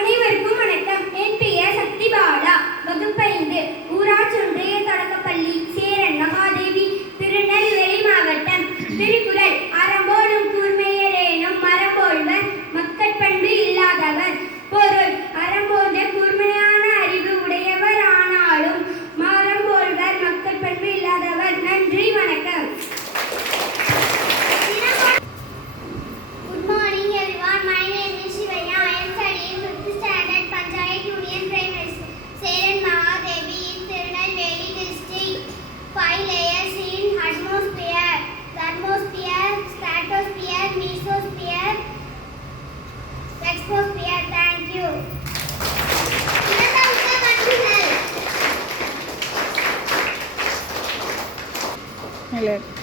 அனைவருக்கும் வணக்கம். என் பெயர் சக்தி பாலா. வகுப்பு 5 ஊராட்சி ஒன்றிய தொடக்கப்பள்ளி சேரன் மகாதேவி, திருநெல்வேலி மாவட்டம். திருக்குறள். அறம்போலும் கூர்மையரேனும் மரம்போல்வர் மக்கட்பண்பு இல்லாதவர். பொருள். அறம்போன்ற கூர்மையான அறிவு உடையவர் ஆனாலும் மரம்போல்வர் மக்கட்பண்பு இல்லாதவர். நன்றி, வணக்கம். Thank you. Hello.